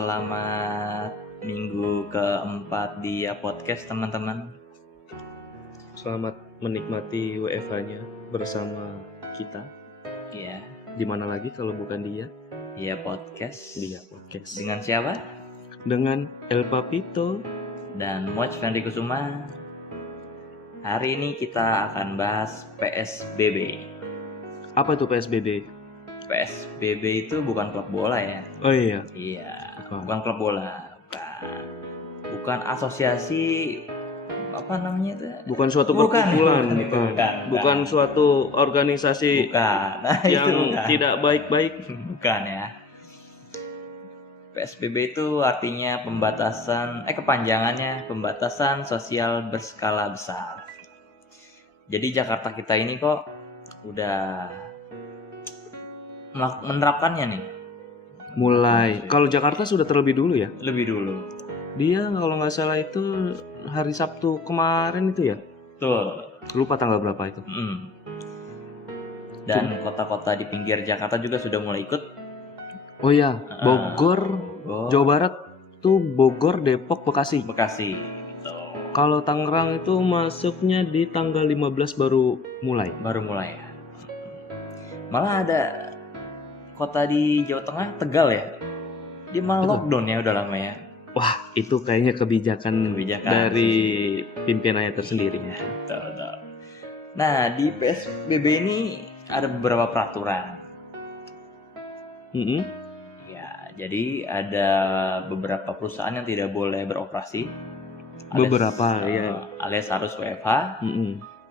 selamat minggu keempat di podcast teman-teman. Selamat menikmati WFH-nya bersama kita. Iya, Di mana lagi kalau bukan dia? iya podcast. Dia podcast. Dengan siapa? Dengan El Papito. Dan Moch Fendi Kusuma. Hari ini kita akan bahas PSBB. Apa itu PSBB? PSBB itu bukan klub bola ya? Oh iya. Iya, Bukan. bukan klub bola, bukan asosiasi apa namanya itu? Bukan suatu Bukan, perkumpulan, bukan. bukan suatu organisasi Bukan. Nah, itu yang bukan. tidak baik-baik. Bukan ya. PSBB itu artinya kepanjangannya pembatasan sosial berskala besar. Jadi Jakarta kita ini kok udah menerapkannya nih. Mulai. Kalau Jakarta sudah terlebih dulu ya. Lebih dulu. Dia kalau nggak salah itu hari Sabtu kemarin itu ya. Tuh. Lupa tanggal berapa itu. Dan kota-kota di pinggir Jakarta juga sudah mulai ikut. Oh iya, Bogor, Jawa Barat tuh Bogor, Depok, Bekasi. Bekasi. Kalau Tangerang itu masuknya di tanggal 15 baru mulai. Baru mulai ya. Malah ada kota di Jawa Tengah, Tegal ya. Dia malah Betul. lockdown ya udah lama ya. Wah, itu kayaknya kebijakan dari pimpinannya tersendiri. Betul. Nah, di PSBB ini ada beberapa peraturan. Ya, jadi ada beberapa perusahaan yang tidak boleh beroperasi. Alias harus WFH.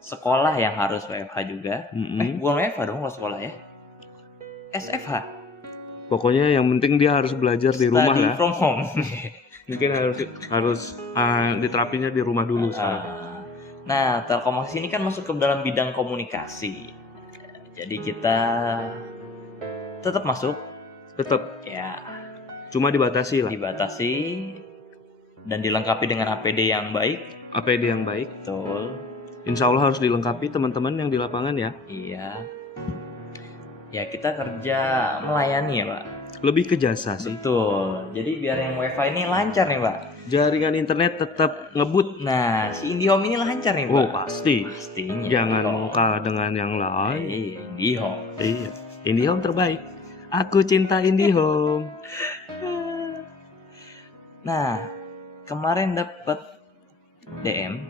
Sekolah yang harus WFH juga. Bukan WFH dong kalau sekolah ya. SFH. Pokoknya yang penting dia harus belajar di rumah Study lah. from home. Mungkin harus diterapinya di rumah dulu sekarang. Nah, Telkomsel ini kan masuk ke dalam bidang komunikasi. Jadi kita tetap masuk. Tetap. Ya. Cuma dibatasi lah. Dibatasi dan dilengkapi dengan APD yang baik. APD yang baik. Betul. Insya Allah harus dilengkapi teman-teman yang di lapangan ya. Iya. Ya kita kerja melayani ya Pak. Lebih ke jasa sih. Betul. Jadi biar yang WiFi ini lancar nih Pak. Jaringan internet tetap ngebut. Nah si IndiHome ini lancar nih Pak. Oh pasti. Pastinya. Jangan kalah dengan yang lain. Iya IndiHome. Iya. IndiHome terbaik. Aku cinta IndiHome. Nah kemarin dapat DM.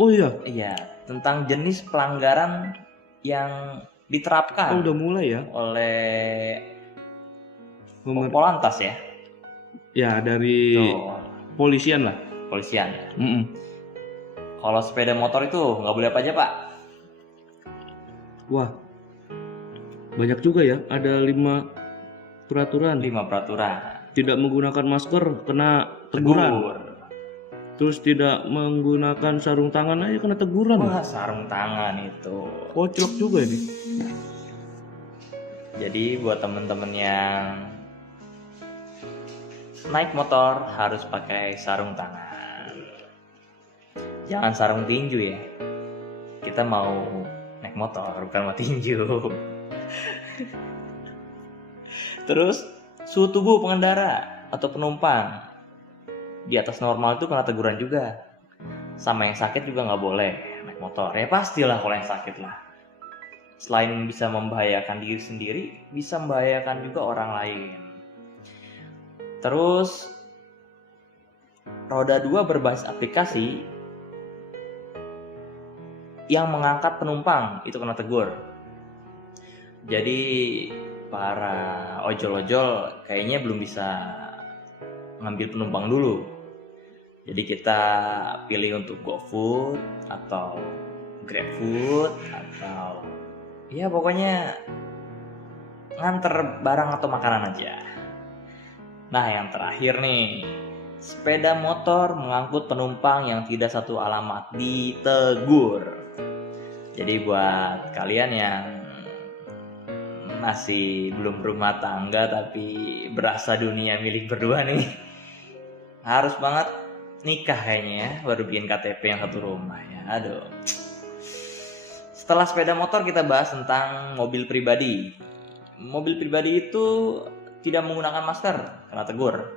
Oh iya. Iya tentang jenis pelanggaran yang diterapkan. Oh udah mulai ya. Oleh Polantas ya. Ya dari polisian lah. Polisian. Kalau sepeda motor itu nggak boleh apa aja Pak? Wah, banyak juga ya. Ada 5 peraturan. 5 peraturan. Tidak menggunakan masker kena teguran. Terus tidak menggunakan sarung tangan aja kena teguran. Wah sarung tangan itu. Kocok juga ini. Jadi buat temen-temen yang naik motor harus pakai sarung tangan. Jangan sarung tinju ya. Kita mau naik motor bukan mau tinju. Terus suhu tubuh pengendara atau penumpang di atas normal itu kena teguran juga. Sama yang sakit juga nggak boleh naik motor. Ya pastilah kalau yang sakit lah. Selain bisa membahayakan diri sendiri, bisa membahayakan juga orang lain. Terus roda 2 berbasis aplikasi yang mengangkat penumpang itu kena tegur. Jadi para ojol-ojol kayaknya belum bisa ngambil penumpang dulu. Jadi kita pilih untuk GoFood atau GrabFood atau ya pokoknya nganter barang atau makanan aja. Nah yang terakhir nih, sepeda motor mengangkut penumpang yang tidak satu alamat ditegur. Jadi buat kalian yang masih belum berumah tangga tapi berasa dunia milik berdua nih, harus banget nikah kayaknya ya, baru bikin KTP yang satu rumah ya. Aduh. Setelah sepeda motor kita bahas tentang mobil pribadi. Mobil pribadi itu tidak menggunakan masker, kena tegur.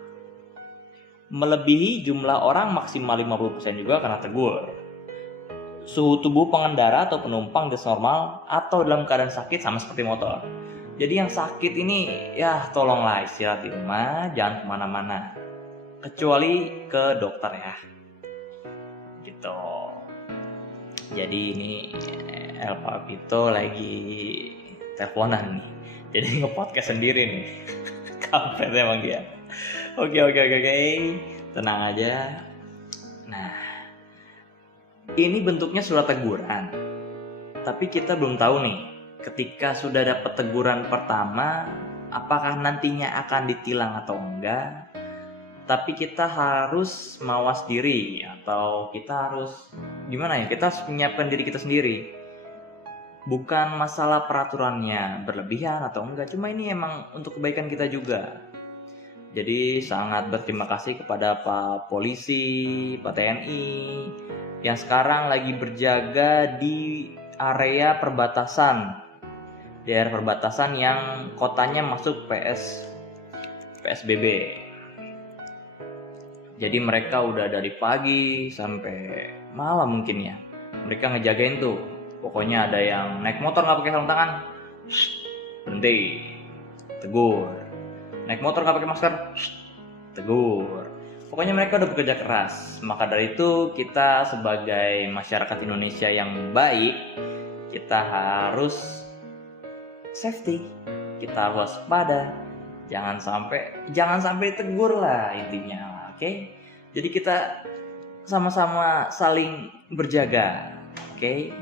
Melebihi jumlah orang maksimal 50% juga kena tegur. Suhu tubuh pengendara atau penumpang normal atau dalam keadaan sakit sama seperti motor. Jadi yang sakit ini ya tolonglah istirahat di rumah, jangan kemana-mana. Kecuali ke dokter ya. Gitu. Jadi ini El Papito lagi teleponan nih. Jadi nge-podcast sendiri nih. Kampret emang dia. Oke. Tenang aja. Nah, ini bentuknya surat teguran. Tapi kita belum tahu nih, ketika sudah dapat teguran pertama, apakah nantinya akan ditilang atau enggak. Tapi kita harus mawas diri, atau kita harus gimana ya, kita harus menyiapkan diri kita sendiri. Bukan masalah peraturannya berlebihan atau enggak, cuma ini emang untuk kebaikan kita juga. Jadi sangat berterima kasih kepada Pak Polisi, Pak TNI yang sekarang lagi berjaga di area perbatasan. Di area perbatasan yang kotanya masuk PSBB. Jadi mereka udah dari pagi sampai malam mungkin ya. Mereka ngejagain tuh. Pokoknya ada yang naik motor nggak pakai sarung tangan, berhenti, tegur. Naik motor nggak pakai masker, tegur. Pokoknya mereka udah bekerja keras. Maka dari itu kita sebagai masyarakat Indonesia yang baik, kita harus safety, kita harus waspada. Jangan sampai ditegur lah intinya, oke? Jadi kita sama-sama saling berjaga, oke?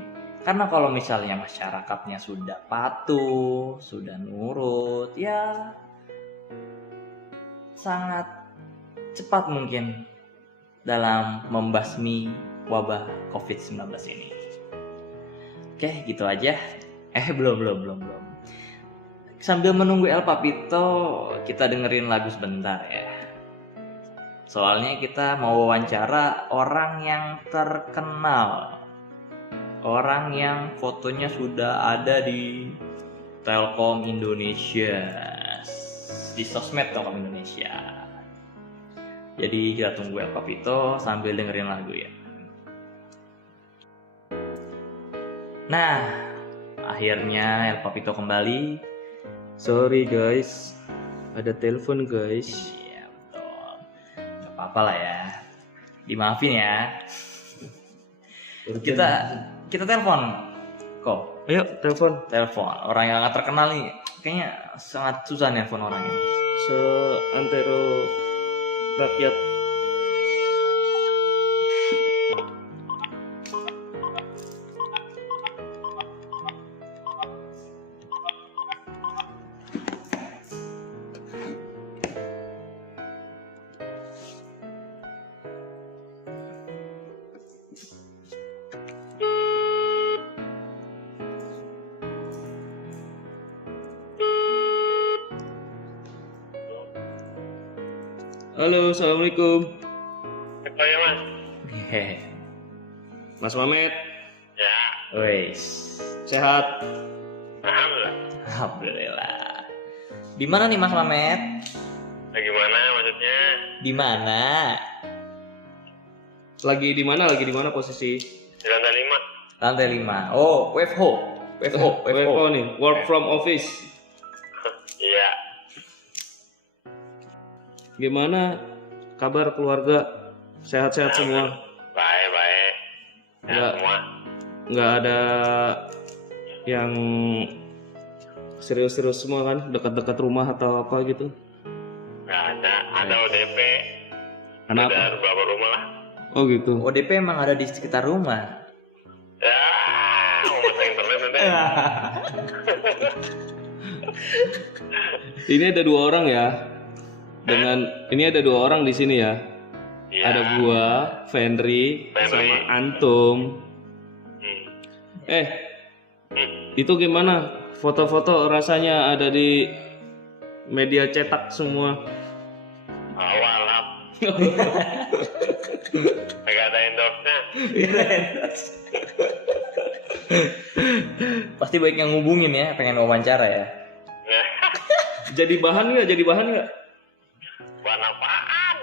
Karena kalau misalnya masyarakatnya sudah patuh, sudah nurut, ya sangat cepat mungkin dalam membasmi wabah COVID-19 ini. Oke, gitu aja. Belum. Sambil menunggu El Papito, kita dengerin lagu sebentar ya. Soalnya kita mau wawancara orang yang terkenal. Orang yang fotonya sudah ada di Telkom Indonesia, di sosmed Telkom Indonesia. Jadi kita tunggu El Papito sambil dengerin lagu ya. Nah, akhirnya El Papito kembali. Sorry guys, ada telepon guys. Iya betul, gak apa-apa lah ya, dimaafin ya. Kita telepon kok. Ayo telepon. Orang yang gak terkenal nih kayaknya sangat susah nelfon orang ini. Seantero rakyat. Halo, assalamualaikum. Apa ya mas? Hehe. Mas Mamet, Ya, Wes. sehat? alhamdulillah. Alhamdulillah. Di mana nih Mas Mamet? Bagaimana maksudnya? Di mana? Lagi di mana posisi? Di lantai 5. Lantai 5. Oh, WFO WFO nih, work from office. Iya. Gimana kabar keluarga? Sehat-sehat semua? Baik. Ya, Enggak. semua. Nggak ada yang serius-serius semua kan? Dekat-dekat rumah atau apa gitu? Nggak ada. Ada ODP. Kenapa? Ada beberapa rumah lah. Oh gitu. ODP emang ada di sekitar rumah. Ya, mau masuk internet nanti. Ini ada 2 orang ya. Ini ada 2 orang di sini ya. Iya. Ada gua, Fenry, sama Antum. Hmm. Itu gimana? Foto-foto rasanya ada di media cetak semua. Awalap. Gak ada endorse-nya. Pasti baik yang ngubungin ya, pengen wawancara ya. Jadi bahan nggak? Bahan apaan?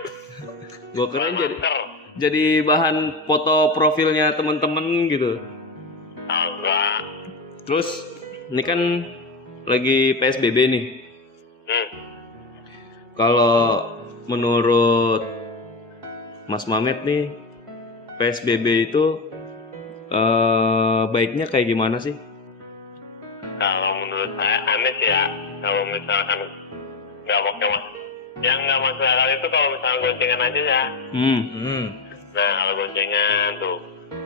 Gua keren Bahan jadi masker. jadi bahan foto profilnya temen-temen gitu. Enggak. Terus ini kan lagi PSBB nih. Kalau menurut Mas Mamet nih, PSBB itu baiknya kayak gimana sih? Kalau menurut saya aneh sih ya, kalau misalkan nggak pakai masker. Yang nggak masuk akal itu kalau misalkan goncengan aja ya. Nah kalau goncengan tuh,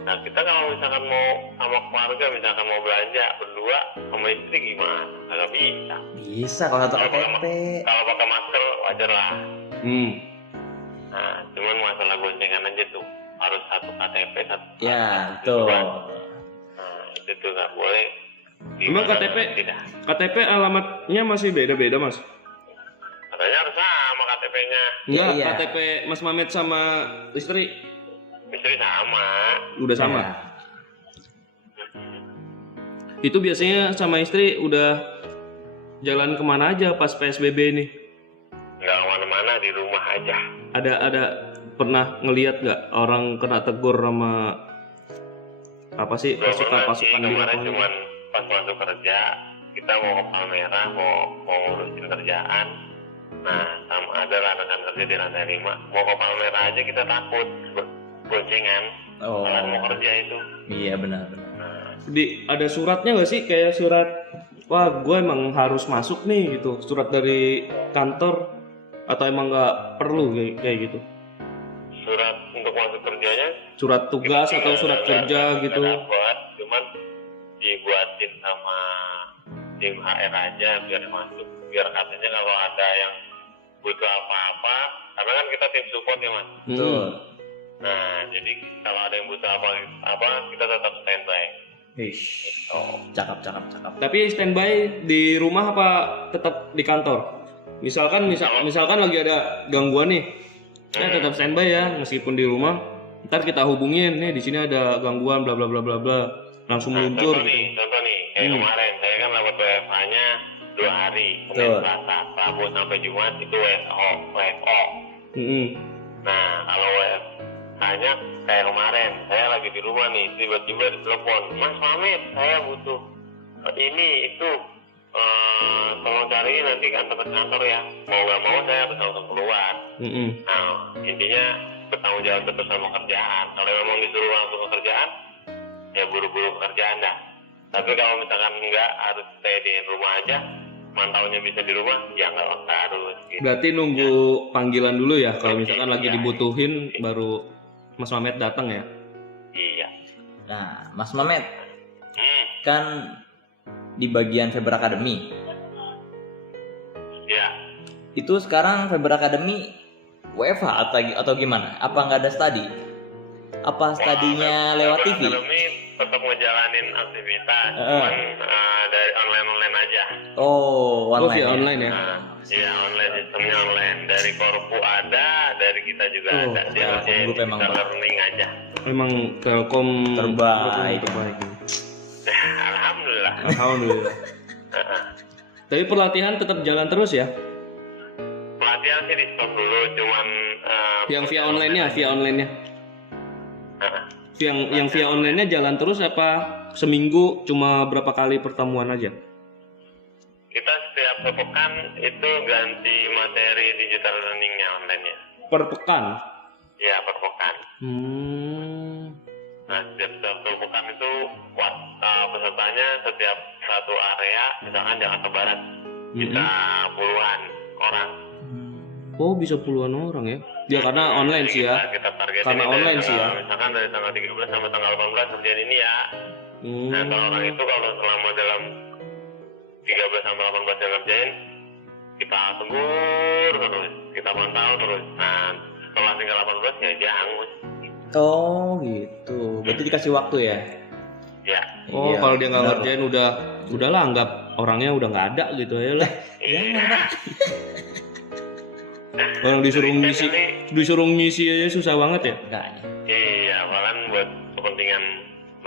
nah kita kalau misalkan mau sama keluarga, misalkan mau belanja berdua sama istri gimana? Agak bisa. Bisa kalau satu Kalau KTP. kalau pakai masker wajar lah. Hmm. Nah cuman masalah goncengan aja tuh harus satu KTP satu. Ya, betul. Nah itu tuh nggak boleh. Emang Gimana? KTP? Tidak. KTP alamatnya masih beda-beda, Mas? Katanya harus sama KTP-nya. Enggak, Iya. KTP Mas Mamet sama istri Istri sama. udah sama. Ya. Itu biasanya sama istri udah jalan kemana aja pas PSBB ini? Nggak kemana-mana, di rumah aja. Ada pernah ngelihat nggak orang kena tegur sama apa sih Nggak pernah sih, pasukan di kemarin lapangan? cuman pas masuk kerja kita mau ke Palmerah, mau ngurusin kerjaan. Nah sama ada rekan kerja di lantai 5 mau ke Palmerah aja kita takut goncengan. Oh. Kalau mau kerja itu. Iya benar. Ada suratnya nggak sih, kayak surat wah gue emang harus masuk nih gitu, surat dari kantor, atau emang nggak perlu kayak gitu, Surat untuk masuk kerjanya surat tugas atau surat kerja gitu? dapat, cuman dibuatin sama tim HR aja biar masuk, biar katanya kalau ada yang butuh apa-apa, karena kan kita tim support ya mas. Betul. Nah jadi kalau ada yang butuh apa kita tetap standby. Ish. Cakep. Tapi standby di rumah apa tetap di kantor? Misalkan lagi ada gangguan nih, tetap standby ya meskipun di rumah. Ntar kita hubungin nih, di sini ada gangguan bla bla bla bla bla, langsung meluncur Contoh gitu. nih, kayak kemarin saya kan dapat WFH-nya 2 hari, Senin, Betul. Selasa, Rabu sampai Jumat itu WFO. Mm-mm. Nah kalau WFH-nya kayak kemarin, saya lagi di rumah nih, tiba-tiba ditelepon, Mas Mamet, saya butuh ini itu, tolong cariin nanti kantor ya. Mau nggak mau saya harus langsung keluar. Mm-mm. Nah intinya bertanggung jawab terus sama kerjaan. Kalau memang disuruh langsung ke kerjaan, ya buru-buru ke kerjaan dah. Tapi kalau misalkan enggak, harus stay di rumah aja, mantaunya bisa di rumah, ya nggak harus. Gitu. Berarti nunggu panggilan dulu ya, kalau misalkan lagi Iya. dibutuhin baru Mas Mamet datang ya. Iya. Nah, Mas Mamet Hmm. kan di bagian Faber Academy. Ya. Itu sekarang Faber Academy WFH atau gimana? Apa nggak ada study? Apa studinya lewat TV? Kami tetap ngejalanin aktivitas, Heeh. cuman dari online aja. Oh, Oh, online. via online ya. Nah, iya online, sistemnya online. Dari Korpu ada, dari kita juga Oh, ada. Telkom Group emang kita Pak. learning aja. Memang Telkom Terbaik. Alhamdulillah. Alhamdulillah. Tapi pelatihan tetap jalan terus ya? Pelatihan sih di stop dulu, cuman Yang via online-nya. Heeh. Yang via online-nya jalan terus apa seminggu cuma berapa kali pertemuan aja? kita setiap sepekan itu ganti materi digital learningnya online-nya. Per pekan? Ya per pekan. Nah setiap pekan itu pesertanya setiap satu area, misalkan Jakarta Barat, bisa puluhan orang. Oh, bisa puluhan orang ya? Ya karena online sih ya. Kita targetin Karena dari online sih ya. Misalkan dari tanggal 13 sampai tanggal 18 kerjaan ini ya. Nah kalau orang itu kalau selama dalam 13 sampai 18 yang ngerjain, kita tegur terus, kita pantau terus. Nah setelah tinggal 18 ya dia hangus. Oh, gitu. Berarti dikasih waktu ya? Ya. Oh, Iya, kalau dia nggak benar. ngerjain udahlah anggap orangnya udah nggak ada gitu ya lah. Jangan, Pak. Orang disuruh ngisi aja susah banget ya. Enggak. Iya, bahkan buat kepentingan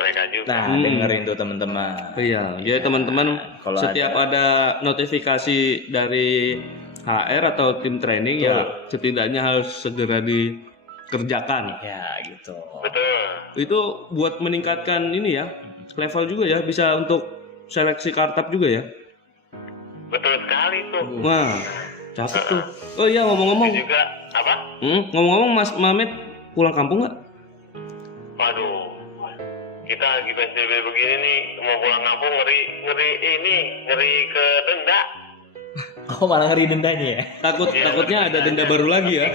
mereka juga. Nah, dengerin tuh teman-teman. Iya, jadi teman-teman Kalau setiap ada notifikasi dari HR atau tim training ya setidaknya harus segera dikerjakan. Ya, gitu. Betul. Itu buat meningkatkan ini ya, level juga ya, bisa untuk seleksi kartap juga ya. Betul sekali tuh. Wah, cakep tuh. Oh iya, ngomong-ngomong. Itu juga apa? Ngomong-ngomong Mas Mamet pulang kampung nggak? Waduh. Kita lagi PSBB begini nih, mau pulang kampung ngeri ke denda. Oh, malah ngeri dendanya ya? Takutnya ada denda baru lagi ya.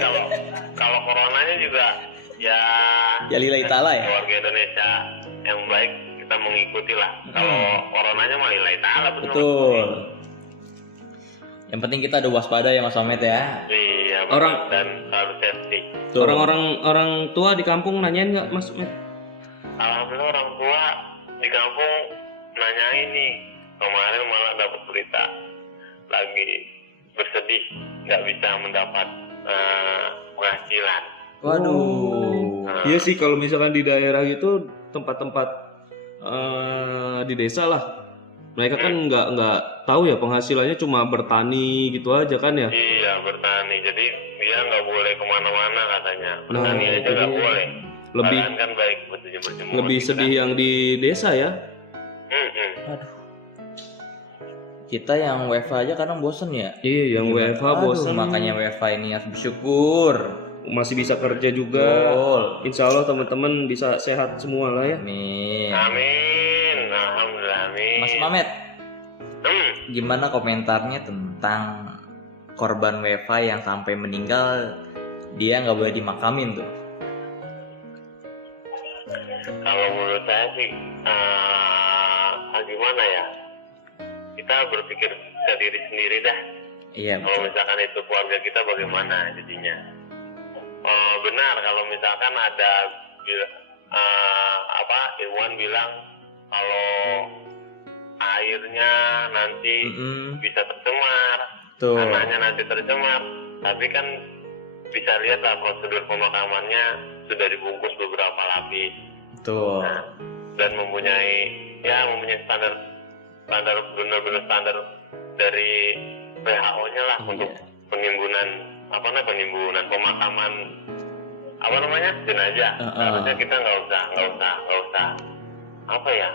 Kalau coronanya juga ya lillahi ta'ala ya. Warga Indonesia yang baik kita mengikuti lah. Kalau coronanya mah lillahi ta'ala benar. Betul. Yang penting kita ada waspada ya Mas Mamet ya. Iya. Orang- dan harus safety. Betul. Orang tua di kampung nanyain nggak Mas Met? Alhamdulillah orang tua di kampung nanyain nih. Kemarin malah dapat berita lagi bersedih nggak bisa mendapat penghasilan. Waduh. Iya sih, kalau misalkan di daerah gitu tempat-tempat di desa lah, mereka kan nggak tahu ya penghasilannya cuma bertani gitu aja kan ya. Iya bertani, jadi dia nggak boleh kemana-mana katanya. Nah, Bertani aja jadi nggak boleh. lebih Padahal kan baik berjemur-jemur. lebih sedih yang di desa ya. Aduh. Kita yang WFH aja kadang bosen ya. Iya, yang WFH Aduh, bosan. makanya WFH ini harus bersyukur. Masih bisa kerja juga. Betul. Insya Allah teman-teman bisa sehat semua lah ya. Amin. Amin, alhamdulillah amin. Mas Mamet, gimana komentarnya tentang korban WFH yang sampai meninggal dia nggak boleh dimakamin tuh? Kalau menurut saya sih, gimana ya? Kita berpikir ke diri sendiri dah. Iya. Kalau misalkan itu keluarga kita bagaimana jadinya? Benar kalau misalkan ada ilmuwan bilang kalau airnya nanti bisa tercemar, Tuh. tanahnya nanti tercemar, tapi kan bisa lihat lah prosedur pemakamannya sudah dibungkus beberapa lapis. Tuh. Dan mempunyai standar benar-benar standar dari WHO-nya lah untuk penimbunan pemakaman jenazah. Harusnya kita nggak usah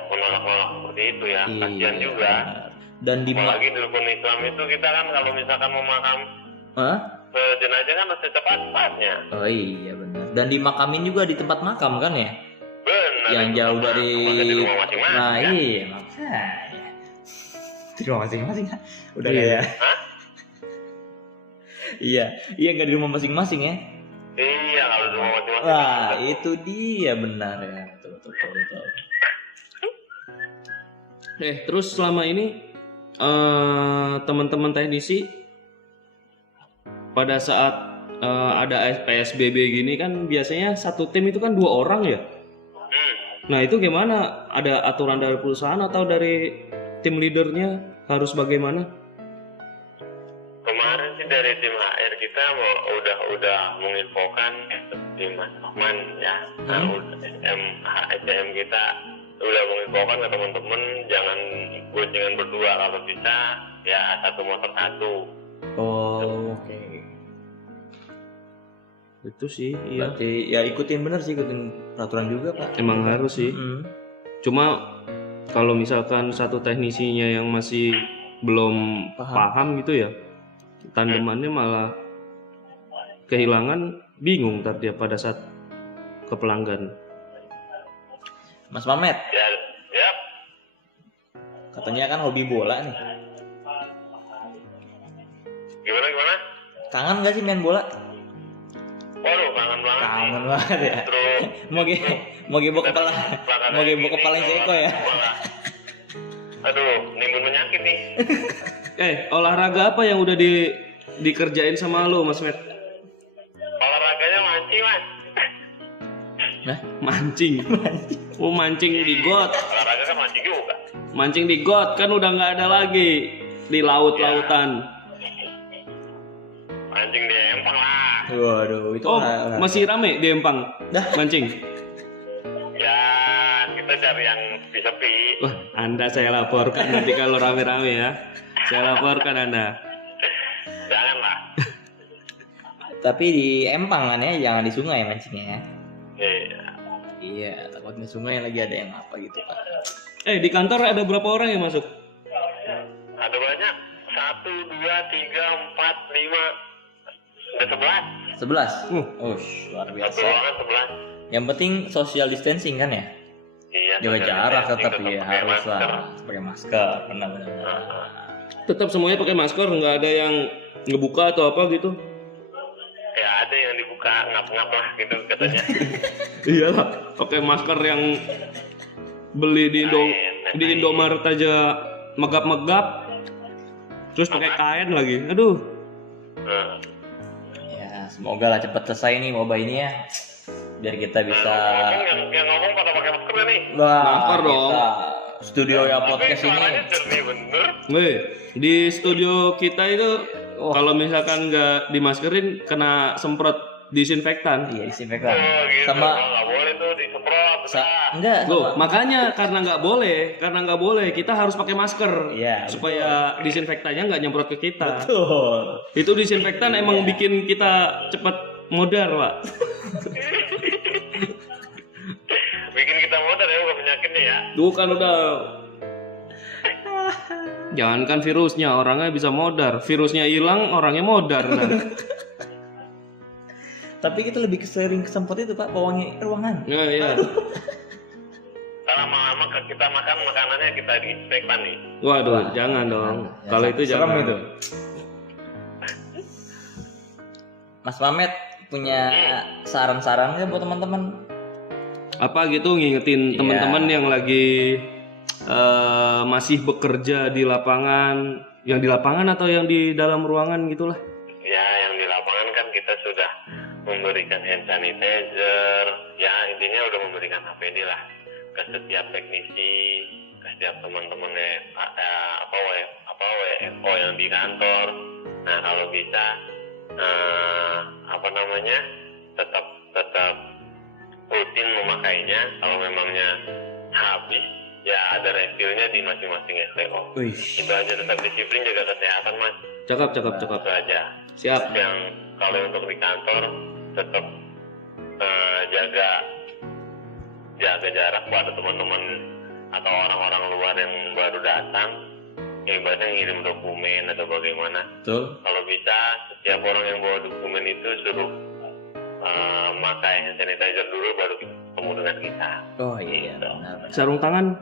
menolak seperti itu ya. Kasihan juga. Dan di Apalagi di rukun Islam itu kita kan kalau misalkan memakam jenazah kan harus secepat-cepatnya. Oh iya benar. Dan dimakamin juga di tempat makam kan ya? Benar. Yang jauh dari di rumah masing-masing. Nah, kan? iya makanya. Di rumah masing-masing kan? Udah Iya. kayak. Iya nggak di rumah masing-masing ya? Iya, kalau di rumah masing-masing. Wah, itu dia benar ya. Betul. Terus selama ini teman-teman teknisi pada saat ada PSBB gini kan biasanya satu tim itu kan 2 orang ya. Nah itu gimana? Ada aturan dari perusahaan atau dari tim leadernya harus bagaimana? Kemarin sih dari tim HR kita udah menginfokan tim Mas Rahman ya, HCM kita udah menginfokan ke teman-teman jangan goncengan berdua, kalau bisa ya satu motor satu. Oh, oke. Itu sih, iya. Berarti ya ikutin peraturan juga Pak. Emang harus sih. Cuma kalau misalkan satu teknisinya yang masih belum paham gitu ya, tandemannya malah kehilangan, bingung ntar dia pada saat ke pelanggan. Mas Mamet, Ya. katanya kan hobi bola nih. Gimana? Kangen gak sih main bola? Waduh, kangen banget. Kangen banget ya. Terus Mau gebok kepala yang Eko ya. Aduh, nimbun penyakit nih. Olahraga apa yang udah dikerjain sama lo, Mas Met? Olahraganya mancing, Mas. Nah, Mancing. Oh, mancing di got. Olahraga kan mancing juga. Mancing di got kan udah nggak ada lagi di laut-lautan. Mancing di empang lah. waduh, itu Oh, olahraga. masih rame di Empang Dah. mancing. Ya, kita cari Anda saya laporkan nanti kalau rame-rame ya. Saya laporkan Anda. Janganlah. Tapi di empang kan ya, jangan di sungai mancingnya ya. Iya. Iya, takut di sungai lagi ada yang apa gitu Pak. Di kantor ada berapa orang yang masuk? Ada banyak. 1, 2, 3, 4, 5. Ada 11. 11. Oh, luar Satu biasa. ruangan 11. Yang penting social distancing kan ya? Iya. Jaga social jarak distancing, tetap pakai ya, harus masker. lah. Pakai masker, benar-benar. Tetap semuanya pakai masker, nggak ada yang ngebuka atau apa gitu? Ya ada yang dibuka ngap-ngap lah gitu katanya. Iyalah, pakai masker yang beli di Indomaret aja megap-megap. Terus pakai kain lagi. Aduh. Nah, Ya, semoga lah cepat selesai nih wabah ini ya. Biar kita bisa yang ngomong pada pakai masker nggak nih? wah, Masker dong. kita studio ya Tapi podcast ini. suaranya jernih bener. Weh, di studio kita itu kalau misalkan nggak dimaskerin kena semprot disinfektan. Iya, disinfektan. Oh gitu. Sama Nggak boleh tuh disemprot. enggak Loh, sama makanya karena nggak boleh, kita harus pakai masker Iya, supaya disinfektannya nggak nyemprot ke kita. betul. Itu disinfektan emang bikin kita cepat modar, Pak. Bikin kita modal ya bukan penyakitnya ya. Tuh kan udah. Jangankan virusnya, orangnya bisa modar. Virusnya hilang, orangnya modar. Nah. Tapi kita lebih sering kesempet itu Pak, pewangi ruangan. Nah, iya. Kalau lama-lama kita makan makanannya kita diinfektan nih. Waduh, jangan dong. Ya, Kalau itu serem jangan. itu. Mas Mamet punya saran-saran nggak buat teman-teman? Apa gitu ngingetin Iya. teman-teman yang lagi masih bekerja di lapangan, yang di lapangan atau yang di dalam ruangan gitulah. Ya yang di lapangan kan kita sudah memberikan hand sanitizer. Ya intinya udah memberikan APD lah ke setiap teknisi, ke setiap teman-teman WFO yang di kantor. Nah kalau bisa tetap rutin memakainya. Kalau memangnya habis ya ada refillnya di masing-masing STO. Wih, Itu aja, tetap disiplin, jaga kesehatan mas. Cakep. Itu aja. Siap. Yang kalau untuk di kantor tetap jaga jarak pada teman-teman atau orang-orang luar yang baru datang. Ibaratnya ngirim dokumen atau bagaimana. betul. Kalau bisa setiap orang yang bawa dokumen itu suruh pakai hand sanitizer dulu baru ketemu dengan kita. Oh iya, benar. Sarung tangan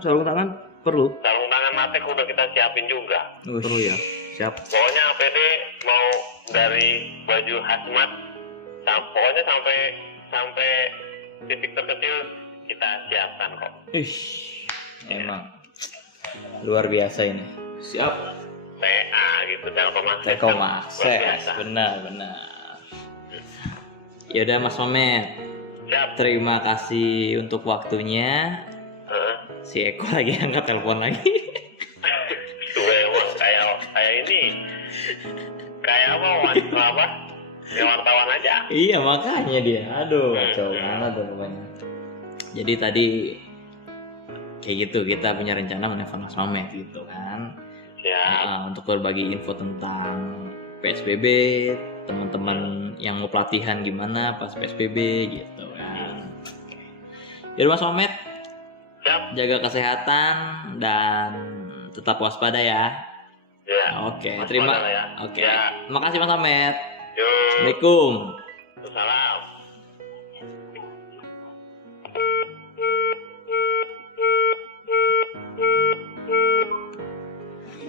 perlu. Sarung tangan latex udah kita siapin juga. Perlu ya. Siap. Pokoknya APD mau dari baju hazmat, pokoknya sampai titik terkecil kita siapkan kok. Ih, emang luar biasa ini. Siap. TA gitu, Telkomaks. Telkomaks, benar. Ya udah Mas Mamet, Siap. terima kasih untuk waktunya. Si Eko lagi angkat telepon lagi. Gue emang kayak ini, kayak apa? Ya wartawan aja. Iya makanya dia, aduh kacau banget tuh pokoknya. Jadi tadi kayak gitu kita punya rencana menelpon Mas Mamet gitu kan. Ya. Untuk berbagi info tentang PSBB, teman-teman yang mau pelatihan gimana pas PSBB gitu kan. Jadi Mas Mamet, Siap. jaga kesehatan dan tetap waspada ya. Ya. Oke, Waspada terima. lah ya. Oke, Ya. makasih Mas Mamet. Yuk. Assalamualaikum. Salam.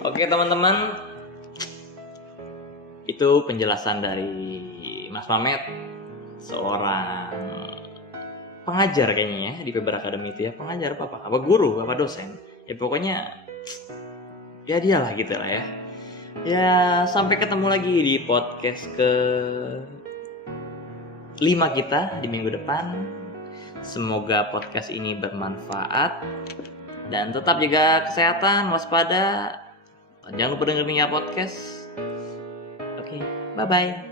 Oke teman-teman, itu penjelasan dari Mas Mamet, seorang pengajar kayaknya ya di Feber Academy itu ya, pengajar apa guru, apa dosen, ya pokoknya ya dialah gitu lah ya. Ya sampai ketemu lagi di podcast ke 5 kita di minggu depan. Semoga podcast ini bermanfaat dan tetap jaga kesehatan, waspada. Jangan lupa dengerin ya podcast. Oke, bye-bye.